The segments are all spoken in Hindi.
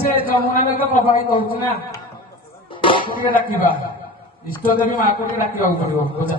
से जमुना में तो प्रवाहित होउछ ना के डाकिबा इष्ट देवी मां को डाकिबा पड़िबो बुझा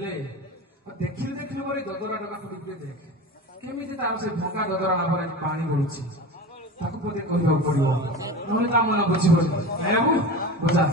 देखिले देखिले मोरे गदरा डका फुटी देख केमिति तार से भोका गदरा लाभरे पानी बोलुछि ताको पते कहबा पड़िबो नहले ता मन बुझिबो ए बाबू बुझा